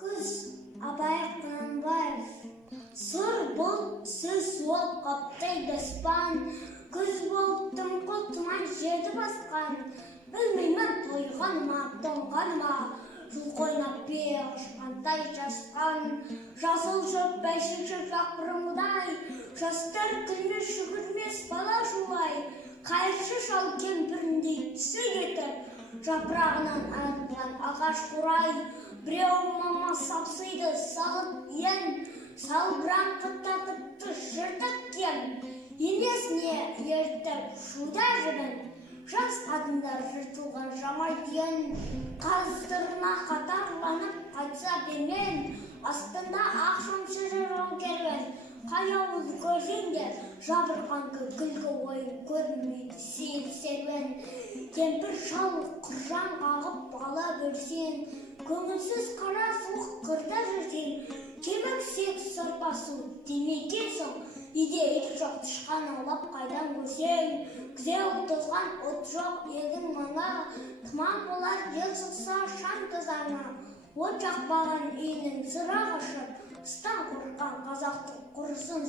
Күз Абай Құнанбаев. Сұр бұлт сөз суық қаптайды аспан, күз болып дымқыл тұман жерді басқан. Білмеймін тойғаныма, тоңғаныма, жыл қойнап бие ұшқандай жасқан. Жасыл жұрт бәйшешек жапырымдай, жастар күлмес жүгірмес бала жуай. Қайыршы шал кемпіріндей түсі кетіп, жапырағынан айырылған ағаш қурай. Біреу мама сапсиды сағып ен, салбыран қыттатыпты жыртық кен. Енесіне ертіп шуда жібін, жас қатындар жыртылған жамай тиен. Қаздырына қатарланып қайтса бермен, астында ақ шамшы жүрген керуен. Қай ауыл көрсеңде жабырқан күлкі ойын көрінбейді сейіл серуен. Кемпір шал құржан қағып бала бөлсен, көңілсіз қара суық қырда жүрсен. Кемік сек сұрпасу демеген соң, үйде ит жоқ тышқан аулап қайдан көрсең. Күзеу тозған от жоқ елдің маңа, тұман болар ел шықса шаң тозаңа. От жақпаған үйінің сырақ ашып, ыстан қорыққан қазақтың құрысын